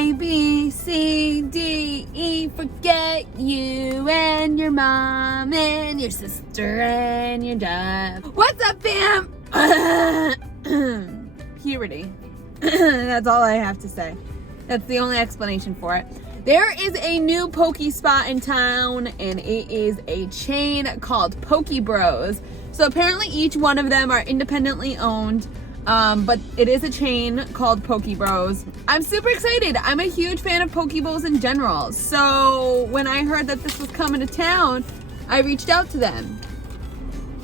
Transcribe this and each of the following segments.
A, B, C, D, E, forget you and your mom and your sister and your dad. What's up, fam? Puberty. That's all I have to say. That's the only explanation for it. There is a new Poke spot in town, and it is a chain called Poke Bros. So apparently each one of them are independently owned, but it is a chain called Poke Bros. I'm super excited. I'm a huge fan of Poke Bowls in general. So when I heard that this was coming to town, I reached out to them.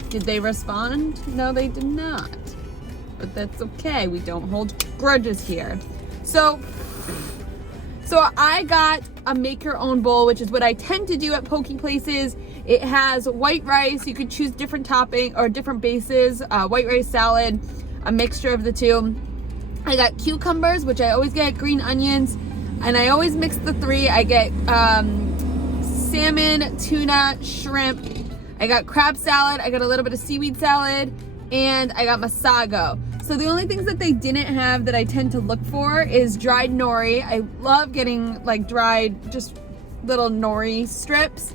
Did they respond? No, they did not. But that's okay. We don't hold grudges here. So I got a make your own bowl, which is what I tend to do at Poke places. It has white rice. You could choose different topping or different bases, white rice salad, a mixture of the two. I got cucumbers, which I always get, green onions, and I always mix the three. I get salmon, tuna, shrimp. I got crab salad. I got a little bit of seaweed salad, and I got masago. So the only things that they didn't have that I tend to look for is dried nori. I love getting like dried, just little nori strips.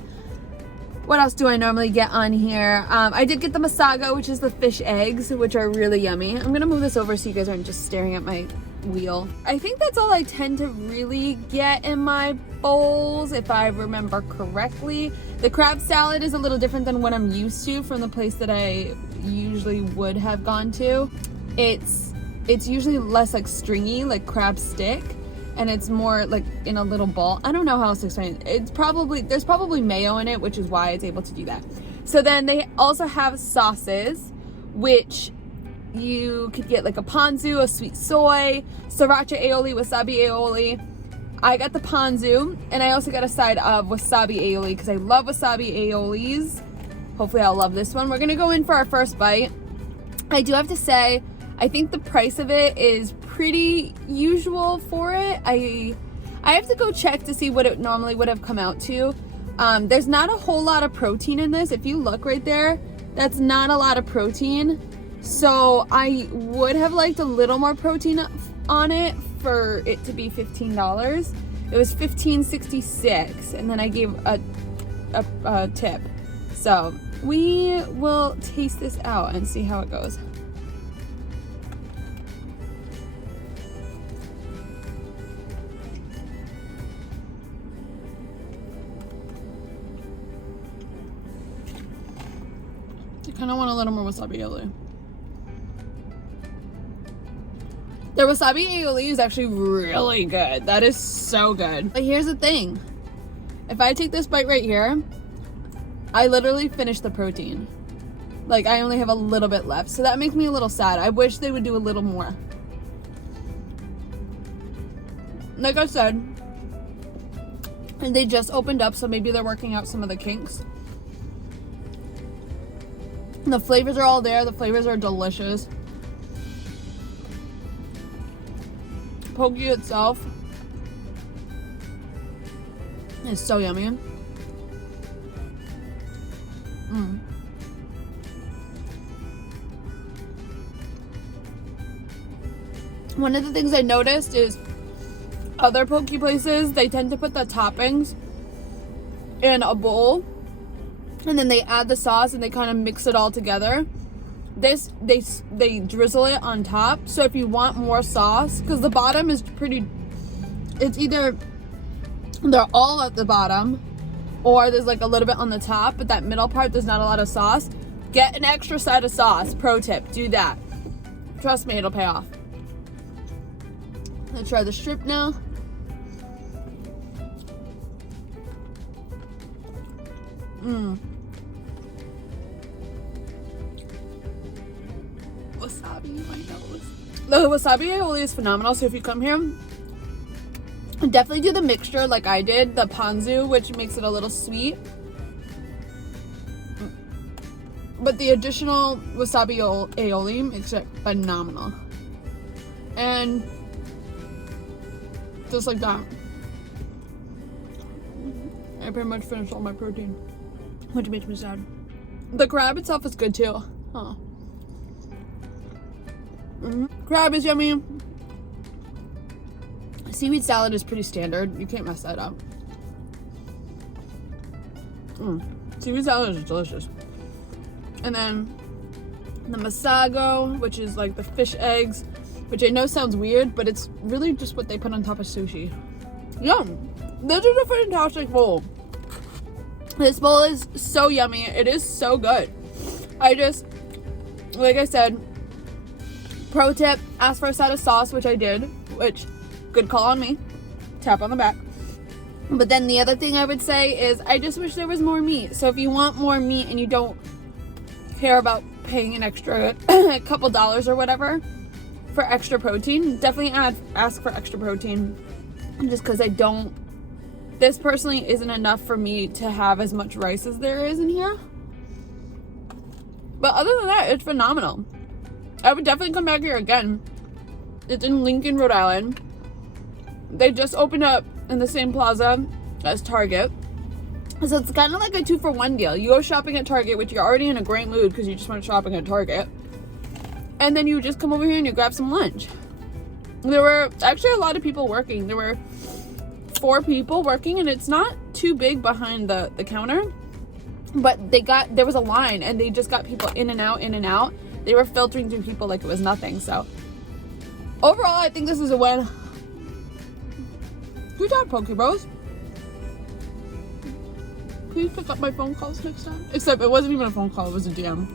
What else do I normally get on here? I did get the masago, which is the fish eggs, which are really yummy. I'm gonna move this over so you guys aren't just staring at my wheel. I think that's all I tend to really get in my bowls, if I remember correctly. The crab salad is a little different than what I'm used to from the place that I usually would have gone to. It's usually less like stringy, like crab stick, and it's more like in a little ball. I don't know how else to explain it. There's probably mayo in it, which is why it's able to do that. So then they also have sauces, which you could get like a ponzu, a sweet soy, sriracha aioli, wasabi aioli. I got the ponzu, and I also got a side of wasabi aioli because I love wasabi aiolis. Hopefully I'll love this one. We're gonna go in for our first bite. I do have to say, I think the price of it is pretty usual for it. I have to go check to see what it normally would have come out to. There's not a whole lot of protein in this. If you look right there, that's not a lot of protein. So I would have liked a little more protein on it for it to be $15. It was $15.66, and then I gave a tip. So we will taste this out and see how it goes. I kind of want a little more wasabi aioli. Their wasabi aioli is actually really good. That is so good. But here's the thing. If I take this bite right here, I literally finished the protein. Like, I only have a little bit left. So that makes me a little sad. I wish they would do a little more. Like I said, and they just opened up, so maybe they're working out some of the kinks. The flavors are all there. The flavors are delicious. Poke itself is so yummy. One of the things I noticed is other Poke places, they tend to put the toppings in a bowl and then they add the sauce and they kind of mix it all together. This, they drizzle it on top. So if you want more sauce, because the bottom is pretty, it's either they're all at the bottom or there's like a little bit on the top, but that middle part, there's not a lot of sauce. Get an extra side of sauce. Pro tip, do that. Trust me, it'll pay off. Let's try the strip now. Wasabi in my nose. The wasabi aioli is phenomenal. So if you come here, definitely do the mixture like I did, the ponzu, which makes it a little sweet. But the additional wasabi aioli makes it phenomenal. And just like that, I pretty much finished all my protein, which makes me sad. The crab itself is good too. Huh. Crab is yummy. seaweed salad is pretty standard. You can't mess that up. Seaweed salad is delicious. And then the masago, which is like the fish eggs, which I know sounds weird, but it's really just what they put on top of sushi. Yum! This is a fantastic bowl. This bowl is so yummy. It is so good. Like I said, pro tip, ask for a side of sauce, which I did, which, good call on me. Tap on the back. But then the other thing I would say is I just wish there was more meat. So if you want more meat and you don't care about paying an extra a couple dollars or whatever for extra protein, definitely ask for extra protein. Just because this personally isn't enough for me to have as much rice as there is in here. But other than that, it's phenomenal. I would definitely come back here again. It's in Lincoln, Rhode Island. They just opened up in the same plaza as Target. So it's kind of like a 2-for-1 deal. You go shopping at Target, which you're already in a great mood because you just went shopping at Target. And then you just come over here and you grab some lunch. There were actually a lot of people working. There were 4 people working, and it's not too big behind the counter. But there was a line, and they just got people in and out, in and out. They were filtering through people like it was nothing. So overall, I think this is a win. Good job, Poke Bros. Please pick up my phone calls next time. Except it wasn't even a phone call, it was a DM.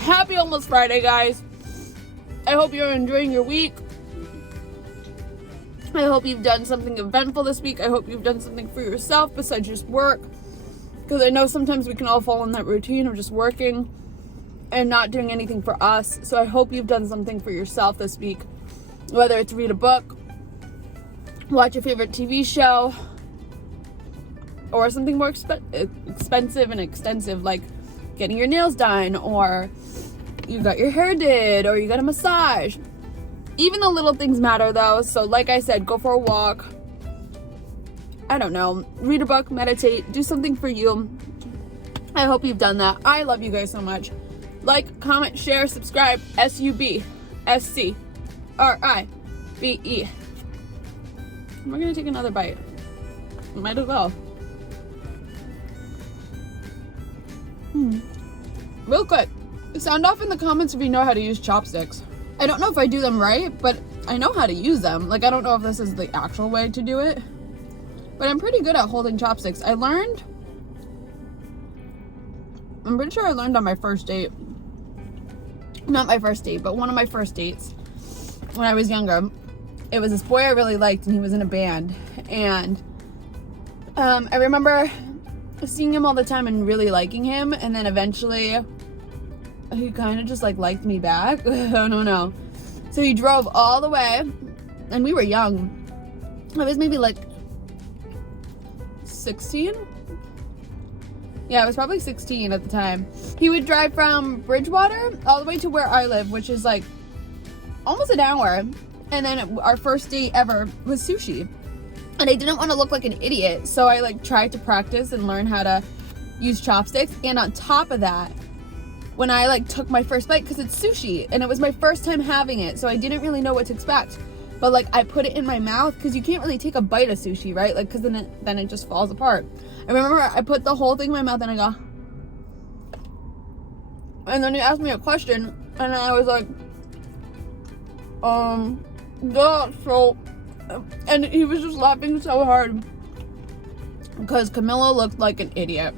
Happy almost Friday, guys. I hope you're enjoying your week. I hope you've done something eventful this week. I hope you've done something for yourself besides just work. Because I know sometimes we can all fall in that routine of just working and not doing anything for us. So I hope you've done something for yourself this week. Whether it's read a book, watch your favorite TV show, or something more expensive and extensive, like getting your nails done, or you got your hair did, or you got a massage. Even the little things matter though. So like I said, go for a walk. I don't know, read a book, meditate, do something for you. I hope you've done that. I love you guys so much. Like, comment, share, subscribe. SUBSCRIBE. We're gonna take another bite. Might as well. Real quick, sound off in the comments if you know how to use chopsticks. I don't know if I do them right, but I know how to use them. Like, I don't know if this is the actual way to do it, but I'm pretty good at holding chopsticks. I'm pretty sure I learned on my first date. Not my first date, but one of my first dates when I was younger. It was this boy I really liked, and he was in a band. And I remember seeing him all the time and really liking him, and then eventually he kind of just like liked me back. I don't know. So he drove all the way, and we were young. I was maybe like 16. Yeah, I was probably 16 at the time. He would drive from Bridgewater all the way to where I live, which is like almost an hour. And then our first date ever was sushi. And I didn't want to look like an idiot, so I like tried to practice and learn how to use chopsticks. And on top of that, when I like took my first bite, because it's sushi and it was my first time having it, so I didn't really know what to expect. But like I put it in my mouth, because you can't really take a bite of sushi, right? Like, because then it just falls apart. I remember I put the whole thing in my mouth and I go, and then he asked me a question, and I was like, so, and he was just laughing so hard because Camilla looked like an idiot,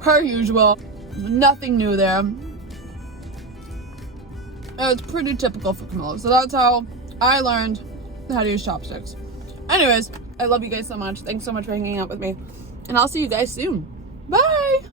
per usual. Nothing new there. It's pretty typical for Camilla. So that's how I learned how to use chopsticks. Anyways, I love you guys so much. Thanks so much for hanging out with me, and I'll see you guys soon. Bye.